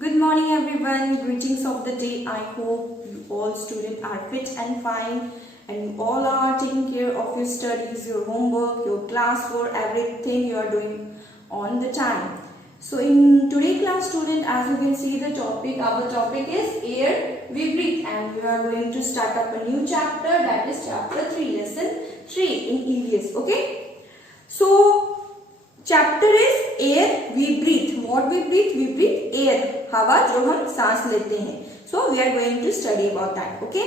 Good morning everyone, greetings of the day. I hope you all students are fit and fine and you all are taking care of your studies, your homework, your classwork, everything you are doing on the time. So in today class student, as you can see the topic, our topic is air we breathe and we are going to start up a new chapter, that is chapter 3, lesson 3 in EVS. Okay. So chapter is air we breathe. What we breathe? We breathe air, हवा जो हम सांस लेते हैं. So we are going to study about that. Okay.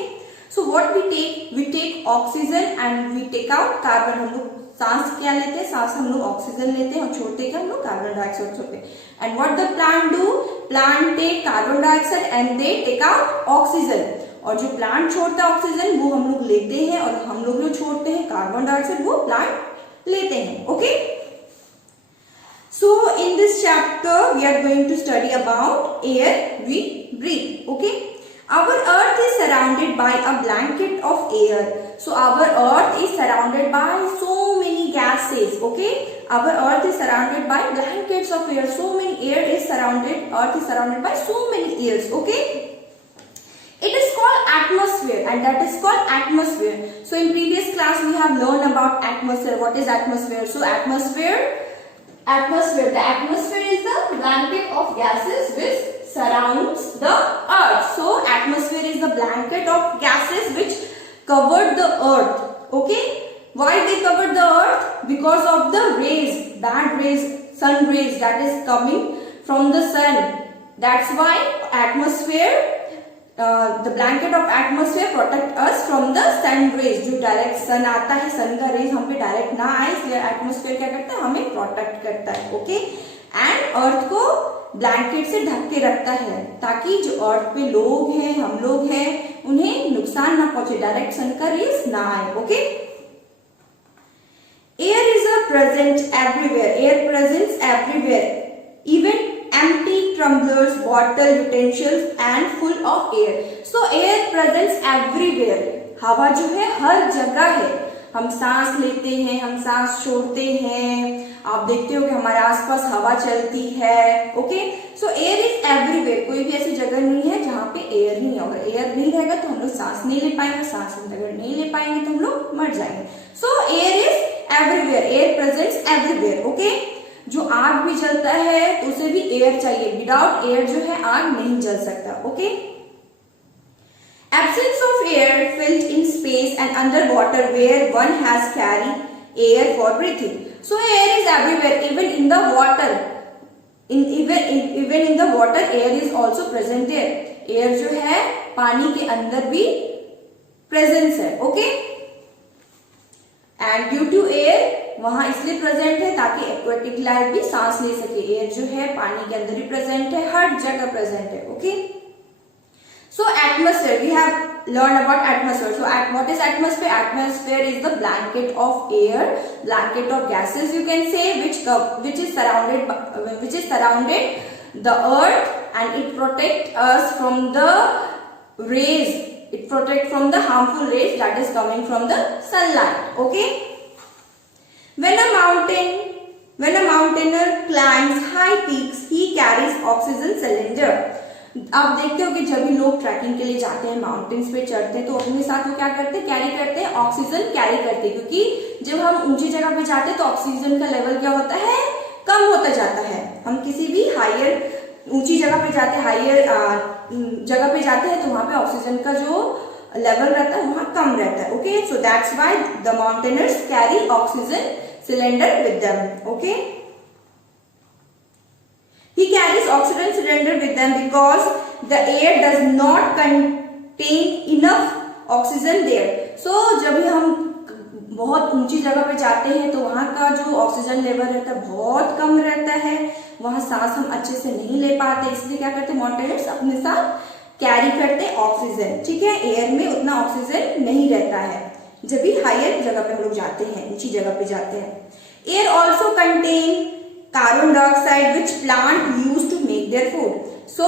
So what we take oxygen and we take out carbon. हम लोग सांस क्या लेते हैं? सांस हम लोग ऑक्सीजन लेते हैं और छोड़ते क्या हम लोग? कार्बन डाइऑक्साइड छोड़ते हैं. And what the plant do? Plant take carbon dioxide and they take out oxygen. और जो प्लांट छोड़ता है ऑक्सीजन वो हम लोग लेते हैं और हम लोग जो छोड़ते हैं कार्बन डाइऑक्साइड वो प्लांट लेते हैं. Okay. So in this chapter we are going to study about air we breathe. Okay. Our earth is surrounded by a blanket of air. So our earth is surrounded by so many gases. Okay. Our earth is surrounded by blankets of air. So many earth is surrounded by so many airs. Okay. It is called atmosphere and that is called atmosphere. So in previous class we have learned about atmosphere. What is atmosphere? So the atmosphere is the blanket of gases which surrounds the earth. So atmosphere is the blanket of gases which covered the earth. Okay. Why they covered the earth? Because of the rays, bad rays, sun rays that is coming from the sun. That's why atmosphere, the blanket of atmosphere protect us from the sun rays. जो direct सन आता है, सन का raise हम पे direct ना आए, इसलिए atmosphere क्या करता है? हमें प्रोटेक्ट करता है. ओके. एंड अर्थ को ब्लैंकेट से ढक के रखता है ताकि जो अर्थ पे लोग हैं, हम लोग हैं, उन्हें नुकसान ना पहुंचे, डायरेक्ट सन का रेज ना आए. Okay. Air is a present everywhere. Air presents everywhere, even empty tumblers, bottle, utensils and full of air. So air presents everywhere. हवा जो है हर जगह है. हम सांस लेते हैं, हम सांस छोड़ते हैं, आप देखते हो कि हमारे आसपास हवा चलती है. Okay. So air is everywhere. कोई भी ऐसी जगह नहीं है जहाँ पे एयर नहीं है. अगर एयर नहीं रहेगा तो हम लोग सांस नहीं ले पाएंगे, सांस अगर नहीं ले पाएंगे तो हम लोग मर जाएंगे. सो air is everywhere. Air presents everywhere. Okay. जो आग भी जलता है तो उसे भी एयर चाहिए. विदाउट एयर जो है आग नहीं जल सकता. Okay. Absence of air filled in space and under water where one has carry air for breathing. So air is everywhere, even in the water. Even in the water air is also present there. Air जो है पानी के अंदर भी presence है. Okay. And due to air वहां इसलिए present है ताकि एक्वेटिक लाइफ भी सांस ले सके. एयर जो है पानी के अंदर ही प्रेजेंट है, हर जगह प्रेजेंट है. Okay. So atmosphere, we have learn about atmosphere. So what is atmosphere? Atmosphere is the blanket of air, blanket of gases you can say, which is surrounded the earth and it protect us from the rays. It protect from the harmful rays that is coming from the sunlight. Okay. When a mountaineer climbs high peaks, he carries oxygen cylinder. आप देखते हो कि जब भी लोग trekking के लिए जाते हैं, माउंटेन्स पे चढ़ते हैं, तो अपने साथ वो क्या करते हैं? कैरी करते हैं, ऑक्सीजन कैरी करते हैं. क्योंकि जब हम ऊंची जगह पे जाते हैं तो ऑक्सीजन का लेवल क्या होता है? कम होता जाता है. हम किसी भी हायर ऊंची जगह पे जाते हैं, हायर जगह पे जाते हैं तो वहां पे ऑक्सीजन का जो लेवल रहता है वहां कम रहता है. Okay. So that's why the mountaineers carry oxygen cylinder with them. Okay. He carries oxygen cylinder with them because the air does not contain enough oxygen there. So जब भी हम बहुत ऊंची जगह पे जाते हैं तो वहां का जो ऑक्सीजन लेवल रहता है बहुत कम रहता है, वहां सांस हम अच्छे से नहीं ले पाते. इसलिए क्या करते हैं? माउंटेनर्स अपने साथ कैरी करते हैं ऑक्सीजन. ठीक है. एयर में उतना ऑक्सीजन नहीं रहता है जब भी हायर जगह पे हम लोग जाते हैं, ऊंची जगह पे जाते हैं. Air also contain carbon dioxide which plant use to make their food. So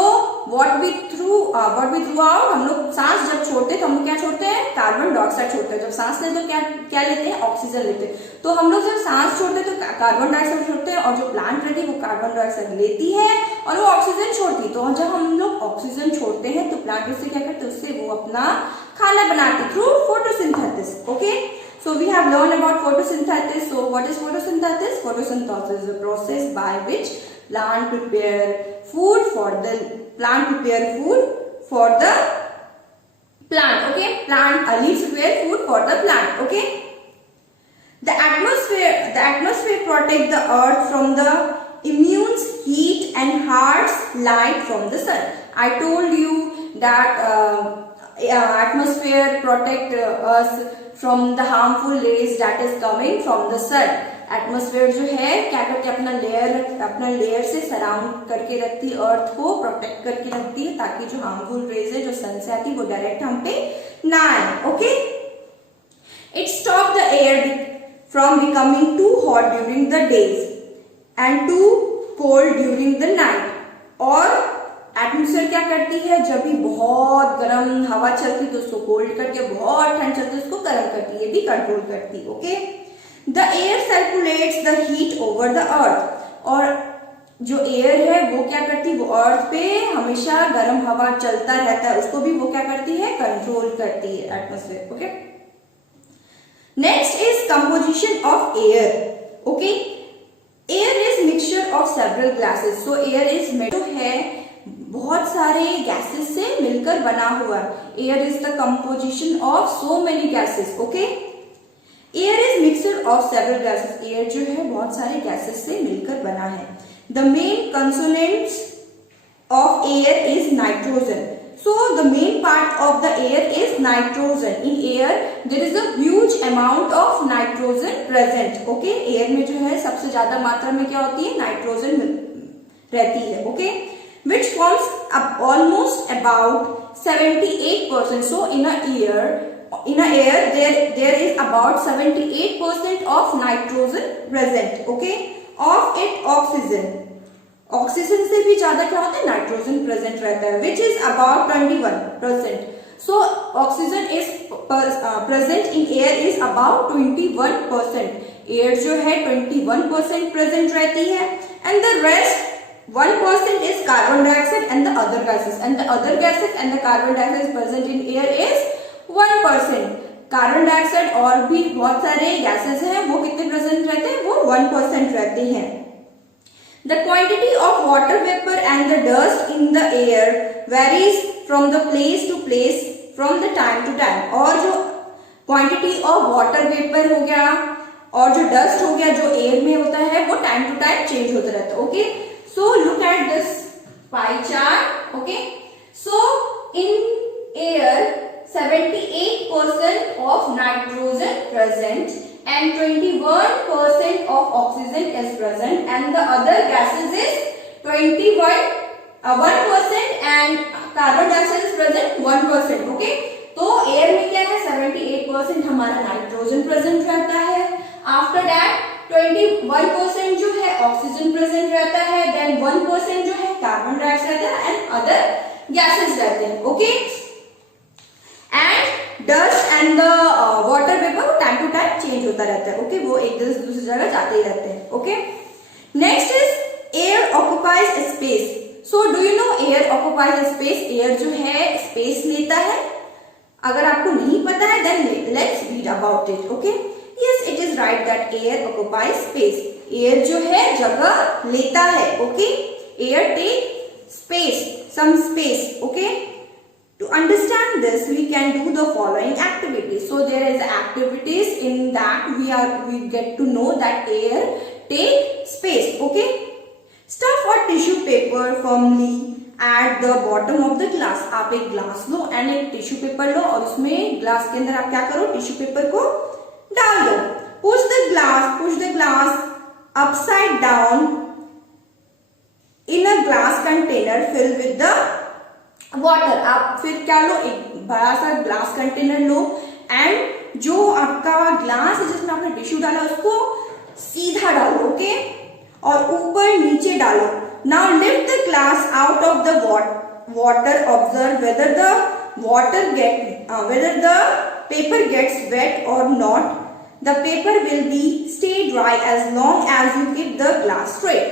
what we throughout, हम लोग सांस जब छोड़ते हैं तो हम लोग क्या छोड़ते हैं, कार्बन डाइऑक्साइड छोड़ते हैं। जब सांस लेते तो क्या लेते हैं, ऑक्सीजन लेते हैं। तो हम लोग जब सांस छोड़ते हैं तो कार्बन डाइऑक्साइड छोड़ते हैं, और जो प्लांट रहती है वो कार्बन डाइऑक्साइड लेती है और वो ऑक्सीजन छोड़ती है। तो जब हम लोग ऑक्सीजन छोड़ते हैं तो प्लांट उससे क्या करते हैं, उससे वो अपना खाना बनाते through photosynthesis. Okay, so we have learned about photosynthesis. So what is photosynthesis? Photosynthesis is the process by which plant prepare food for the plant. Okay, leaves prepare food for the plant. Okay, the atmosphere protect the earth from the immense heat and harsh light from the sun. I told you that atmosphere protect us from the harmful rays that is coming from the sun. Atmosphere जो है क्या करके अपना layer से surround करके रखती है, अर्थ को प्रोटेक्ट करके रखती है, ताकि जो हार्मफुल रेज है जो सन से आती है वो डायरेक्ट हम पे ना आए। Okay, it stop the air from becoming too hot during the days and too cold during the night. और एटमॉस्फेयर क्या करती है, जब भी बहुत गर्म हवा चलती है तो उसको कोल्ड करके, बहुत ठंड चलती है उसको गर्म करती है, ये भी कंट्रोल करती है। Okay, the air circulates the heat over the earth. और जो एयर है वो क्या करती है, वो अर्थ पे हमेशा गर्म हवा चलता रहता है, उसको भी वो क्या करती है, कंट्रोल करती है atmosphere. Okay, next is composition of air. Okay, air is mixture of several gases. So air is जो है बहुत सारे गैसेस से मिलकर बना हुआ। Air is the composition of so many gases. Okay, air is mixture of several gases. Air जो है बहुत सारे गैसेस से मिलकर बना है। The main consonants of air is nitrogen. So the main part of the air is nitrogen. In air there is a huge amount of nitrogen present. Okay, air में जो है सबसे ज्यादा मात्रा में क्या होती है, नाइट्रोजन रहती है। Okay, which forms almost about 78%. So in a air there is about 78% of nitrogen present. Okay, of it oxygen से भी ज्यादा क्या होता है, नाइट्रोजन प्रेजेंट रहता है, which is about 21%. So oxygen is present in air is about 21%. Air जो है 21% प्रेजेंट रहती है, and the rest 1% is carbon dioxide and the other gases, and the other gases and the carbon dioxide present in air is 1%. Carbon dioxide और भी बहुत सारे gases हैं, वो कितने प्रेजेंट रहते हैं, वो 1% रहते हैं। The quantity of water vapor and the dust in the air varies from the place to place from the time to time. और जो quantity of water vapor हो गया और जो dust हो गया जो एयर में होता है वो टाइम टू टाइम चेंज होता रहता है। Okay, so look at this pie chart. Okay, so in air 78% of nitrogen present and 21% of oxygen is present, and the other gases is 1% and carbon dioxide is present 1%. Okay, तो air में क्या है, 78% हमारा nitrogen present रहता है। After that 21% जो है oxygen present रहता है, देन 1% जो है कार्बन डाइऑक्साइड रहता है एंड अदर गैसेस रहते हैं। Okay, and dust and the water vapour time to time change होता रहता है। ओके, वो एक जगह से दूसरी जगह जाते ही रहते हैं। Okay, next is air occupies space. So do you know air occupies space? Air जो है स्पेस लेता है। अगर आपको नहीं पता है then let's read about it. Okay, yes, it is right that air occupies space. Air जो है जगह लेता है। Okay, air take space, some space. Okay, to understand this we can do the following activities. So there is activities in that we get to know that air take space. Okay, stuff or tissue paper firmly at the bottom of the glass. आप एक glass low and एक tissue paper लो और उसमें glass के अंदर आप क्या करो, टिश्यू पेपर को डाल दो। push the glass upside down in a glass container filled with the water. आप फिर क्या लो, एक बड़ा सा ग्लास कंटेनर लो एंड जो आपका ग्लास है जिसमें आपने टिश्यू डाला उसको सीधा डालो। ओके, और ऊपर नीचे डालो। Now lift the glass out of the water. Observe whether the paper gets wet or not. The paper will be stay dry as long as you keep the glass straight.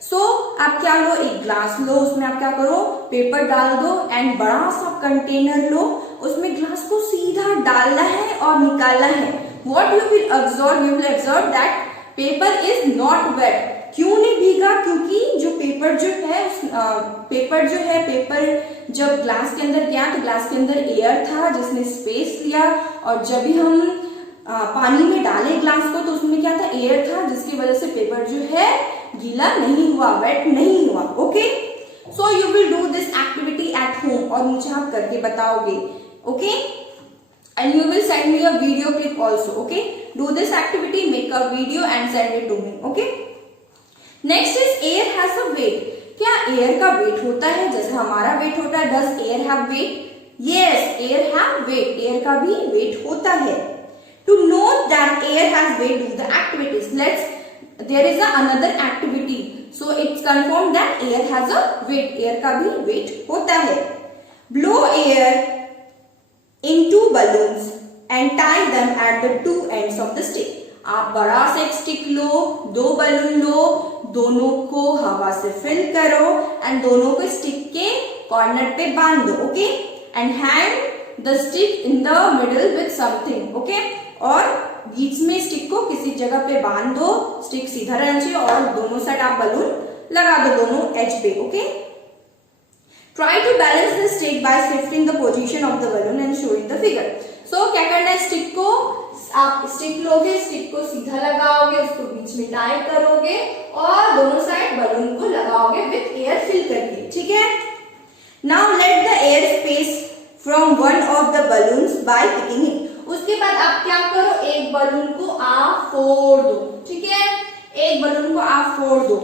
So आप क्या लो, एक glass लो, उसमें आप क्या करो, paper डाल दो and बड़ा सा कंटेनर लो, उसमें ग्लास को सीधा डालना है और निकालना है. What you will observe that paper is not wet. क्यों नहीं भीगा? क्योंकि जो पेपर जब ग्लास के अंदर गया तो ग्लास के अंदर एयर था जिसने स्पेस लिया, और जब भी हम पानी में डाले ग्लास को तो उसमें क्या था, एयर था, जिसकी वजह से पेपर जो है गीला नहीं हुआ, वेट नहीं हुआ. Okay, so you will do this activity at home, और मुझे आप करके बताओगे. Okay, and you will send me a video clip also. Okay, do this activity, make a video and send it to me. Okay, next is air has a weight. क्या air का wait होता है जैसे हमारा wait होता है? Does air have weight? Yes, air have weight. Air का भी वेट होता है. To know that air has weight, do the activities. There is another activity. So it's confirmed that air has a weight. Air का भी wait होता है. Blow air into balloons and tie them at the two ends of the stick. आप बड़ा सा एक stick लो, दो balloon लो, दोनों को हवा से फिल करो एंड दोनों को स्टिक के कॉर्नर पे बांध दो. Okay, and hang the stick in the middle with something. Okay, और बीच में स्टिक को किसी जगह पे बांध दो, स्टिक सीधा रहना चाहिए और दोनों साइड आप बलून लगा दो दोनों एज पे. Okay, try to balance the stick by shifting the position of the balloon and showing the figure. So क्या करना है, स्टिक को आप स्टिक लोगे, स्टिक को सीधा लगाओगे, उसको बीच में टाई करोगे और दोनों साइड बलून को लगाओगे विथ एयर फिल करके. ठीक है, now let the air space from one of the balloons by picking it. उसके बाद आप क्या करो, एक बलून को आप फोड़ दो. ठीक है, एक बलून को आप फोड़ दो.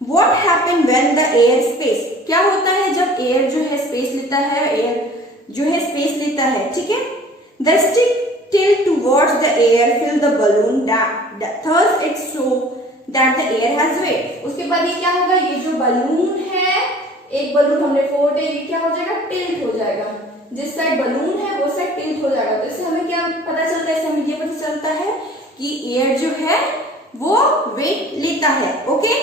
What happen when the air space? क्या होता है जब एयर जो है स्पेस लेता है, एयर जो है स्पेस लेता है. ठीक है, the stick tilt towards the air, fill the balloon, thus it show that the air has weight. उसके बाद ये क्या होगा, ये जो बलून है, एक बलून हमने फोड़े, ये क्या हो जाएगा, टिल्ट हो जाएगा. जिस साइड बलून है वो साइड टिल्ट हो जाएगा. तो इससे हमें क्या पता चलता है, इससे हमें ये पता चलता है कि एयर जो है वो वेट लेता है. Okay,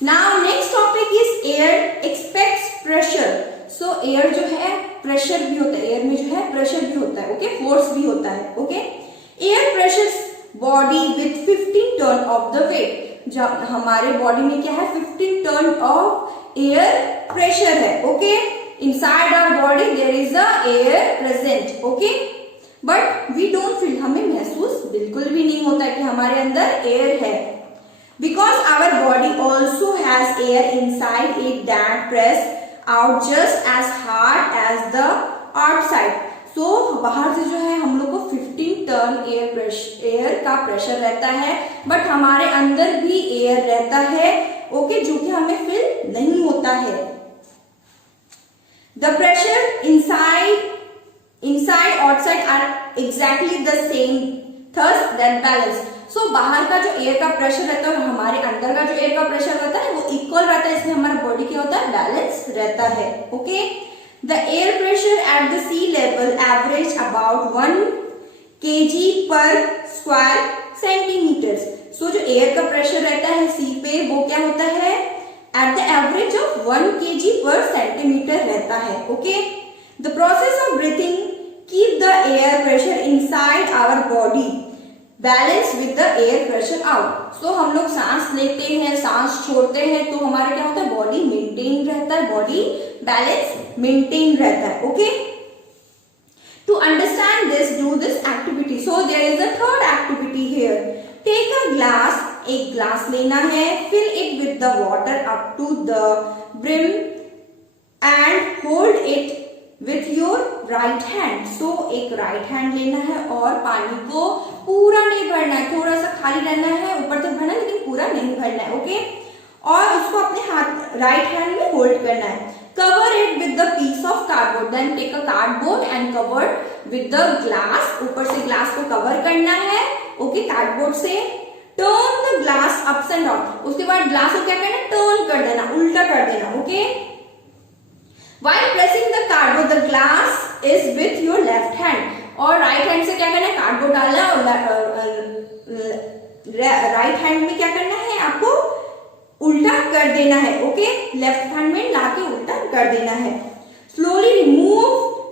now next topic is air aspects pressure. So air जो है प्रेशर भी होता है, एयर में जो है प्रेशर भी होता है. ओके, फोर्स भी होता है. Okay, air pressure body with 15 turn of the weight. जब हमारे बॉडी में क्या है, 15 टर्न ऑफ एयर प्रेशर है. Okay, inside our body there is a air present. Okay, but we don't feel, हमें महसूस बिल्कुल भी नहीं होता कि हमारे अंदर एयर है. Because our body also has air inside it that press out just as hard as the outside. So बाहर से जो है हम लोग को 15 टर्न एयर का प्रेशर रहता है, बट हमारे अंदर भी एयर रहता है. ओके, जो कि हमें फील नहीं होता है. The pressure inside outside are exactly the same, thus that balance. So बाहर का जो एयर का प्रेशर रहता है और हमारे अंदर का जो एयर का प्रेशर रहता है वो इक्वल रहता है, इसलिए हमारा बॉडी क्या होता है, बैलेंस रहता है. Okay, the air pressure at the sea level average about 1 kg per square centimeters. So जो एयर का प्रेशर रहता है सी पे वो क्या होता है, at the average of 1 kg per centimeter रहता है. Okay, the process of breathing keep the air pressure inside our body balanced with the air pressure out. So हम लोग सांस लेते हैं, सांस छोड़ते हैं, तो हमारा क्या होता है, बॉडी मेंटेन रहता है, बॉडी बैलेंस मेंटेन रहता है. Okay, to understand this, do this activity. So there is a third activity here. Take a glass, एक ग्लास लेना है, fill it with the water up to the brim and hold it with your right hand. So एक right hand लेना है और पानी को पूरा नहीं भरना है, थोड़ा सा खाली रहना है, ऊपर तक भरना है लेकिन पूरा नहीं भरना है. ओके, और उसको अपने हाथ राइट हैंड में होल्ड करना है. Cover it with the piece of cardboard. Then take a cardboard and cover with the glass. ऊपर से ग्लास को कवर करना है. ओके, कार्डबोर्ड से turn the glass ups and down, उसके बाद ग्लास को क्या करना, टर्न कर देना, उल्टा कर देना, okay. While pressing the cardboard the glass is with your left hand, और राइट हैंड से क्या करना है, कार्डबोर्ड डालना है, और राइट हैंड में क्या करना है, आपको उल्टा कर देना है, ओके। लेफ्ट हैंड में लाके उल्टा कर देना है। Slowly remove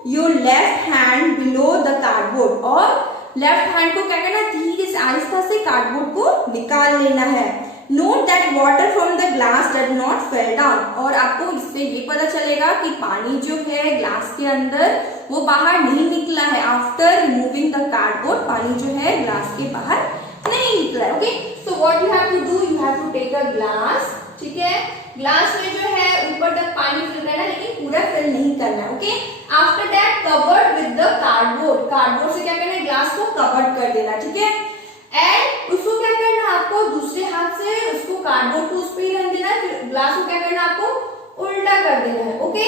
your left hand below the cardboard, और लेफ्ट हैंड को क्या करना है, धीरे से आहिस्ता से कार्डबोर्ड को निकाल लेना है। Note that water from the glass does not fell down, और आपको इससे ये पता चलेगा कि पानी जो है ग्लास के अंदर वो बाहर नहीं निकला है। आफ्टर रिमूविंग द कार्डबोर्ड, पानी जो है ग्लास के बाहर नहीं निकला है, okay. So what you have to do, you have to take a glass, ठीक है। ग्लास में जो है ऊपर तक पानी फिल करना है, लेकिन पूरा फिल नहीं करना है, okay. After that covered with the cardboard, cardboard से क्या करना है, ग्लास को कवर्ड कर देना, ठीक है। एंड उसको क्या करना है, आपको दूसरे हाथ से उसको कार्डबोर्ड को उस पे ही रख देना है, फिर ग्लास को क्या करना है, आपको उल्टा कर देना है, ओके।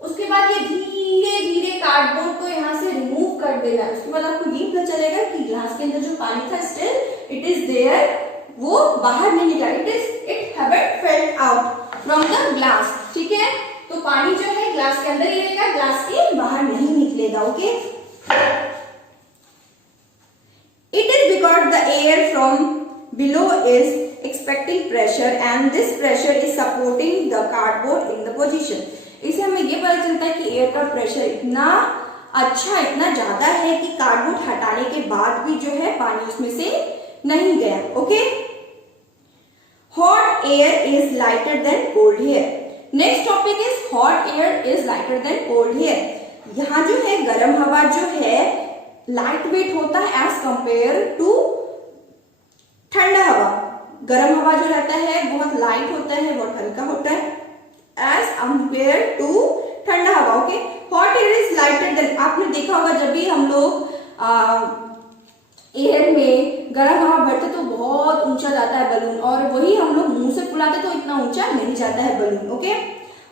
उसके बाद ये धीरे धीरे कार्डबोर्ड को यहाँ से रिमूव कर देना है। उसके बाद आपको ये पता चलेगा कि ग्लास के अंदर जो पानी था स्टिल इट इज देयर, वो बाहर नहीं निकला, it haven't failed out from the glass, ठीक है। तो पानी जो है ग्लास के अंदर ही रहेगा, ग्लास के बाहर नहीं निकलेगा, okay. It is because the air from below is expecting pressure and this pressure is supporting the cardboard in the position. इससे हमें ये पता चलता है कि एयर का प्रेशर इतना अच्छा, इतना ज्यादा है कि कार्डबोर्ड हटाने के बाद भी जो है पानी उसमें से नहीं गया, okay. Hot air is lighter than cold air. Next topic is hot air is lighter than cold air. यहाँ जो है गर्म हवा जो है लाइट वेट होता है एज कंपेयर टू ठंडा हवा। गर्म हवा जो रहता है बहुत लाइट होता है, बहुत हल्का होता है एज कंपेयर टू ठंडा हवा, okay. Hot air is lighter then, आपने देखा होगा जब भी हम लोग एयर में गर्म हवा भरते तो बहुत ऊंचा जाता है बलून, और वही हम लोग मुंह से फुलाते तो इतना ऊंचा नहीं जाता है balloon, okay.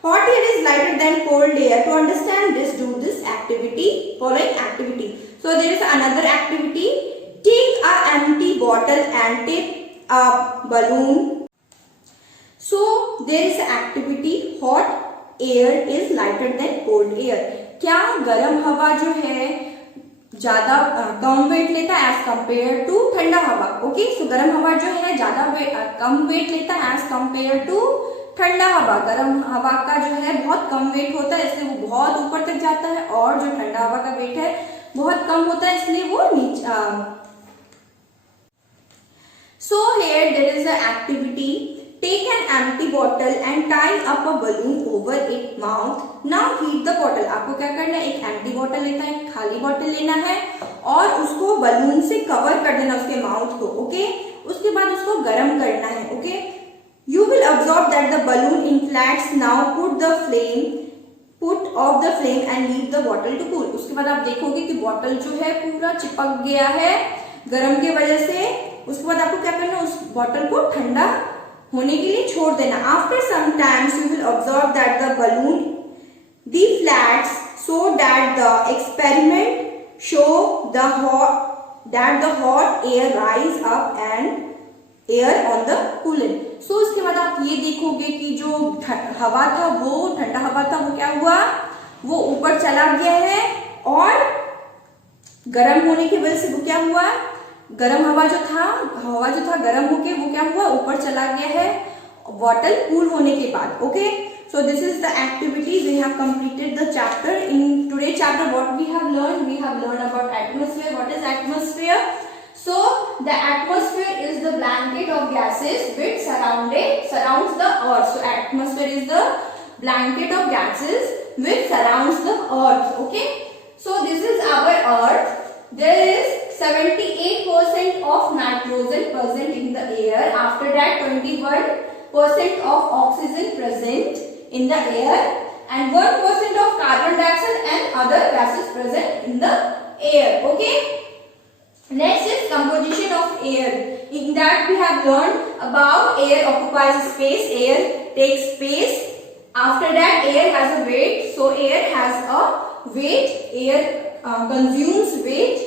Hot air is lighter than cold air. To understand this, do this activity, following activity. So there is another activity, take a empty bottle and take a balloon. So there is an activity, hot air is lighter than cold air। क्या गर्म हवा जो है ज्यादा कम wait लेता है as compare to ठंडा हवा, ओके। सो गर्म हवा जो है ज्यादा कम वेट लेता है एज कंपेयर टू ठंडा हवा। गर्म हवा का जो है बहुत कम वेट होता है, इसलिए वो बहुत ऊपर तक जाता है, और जो ठंडा हवा का वेट है बहुत कम होता है, इसलिए वो नीचे। So here there is an activity, take an empty bottle and tie up a balloon over its mouth, now heat the bottle। आपको क्या करना है, एक एम्प्टी बॉटल लेना है, एक खाली बॉटल लेना है, और उसको बलून से कवर कर देना उसके माउथ को, ओके। उसके बाद उसको गर्म करना है, okay. You will observe that the balloon inflates, now put off the flame and leave the bottle to cool. उसके बाद आप देखोगे कि बॉटल जो है पूरा चिपक गया है गर्म के वजह से। उसके बाद आपको क्या करना है, उस बॉटल को ठंडा होने के लिए छोड़ देना। After some times you will observe that the balloon deflates so that the experiment show that the hot air rise up and air on the coolant। so इसके बाद आप ये देखोगे कि जो हवा था, वो ठंडा हवा था, वो क्या हुआ, वो ऊपर चला गया है, और गर्म होने की वजह से वो क्या हुआ, गर्म हवा जो था गर्म होके वो क्या हुआ, ऊपर चला गया है बॉटल कूल होने के बाद, okay. So this is the activity, we have completed the chapter. In today's chapter what we have learned about atmosphere. What is atmosphere? So the atmosphere is the blanket of gases which surrounds the earth. So atmosphere is the blanket of gases which surrounds the earth, okay. So this is our earth. There is 78% of nitrogen present in the air. After that 21% of oxygen present in the air, and 1% of carbon dioxide and other gases present in the air, okay. Next is composition of air. In that we have learned about air occupies space, air takes space. After that air has a weight, so air has a weight, air consumes weight.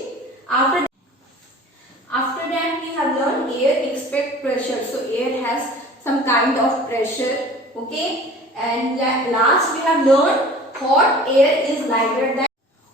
After that we have learned air expect pressure. So air has some kind of pressure. Okay. And last we have learned hot air is lighter than.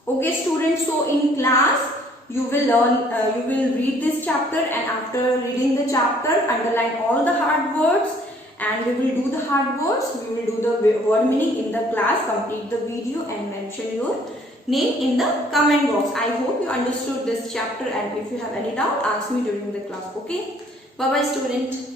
Okay students, so in class you will learn, you will read this chapter, and after reading the chapter underline all the hard words, and we will do the hard words. We will do the word meaning in the class, complete the video and mention your name in the comment box. I hope you understood this chapter, and if you have any doubt ask me during the class. Okay, bye bye student.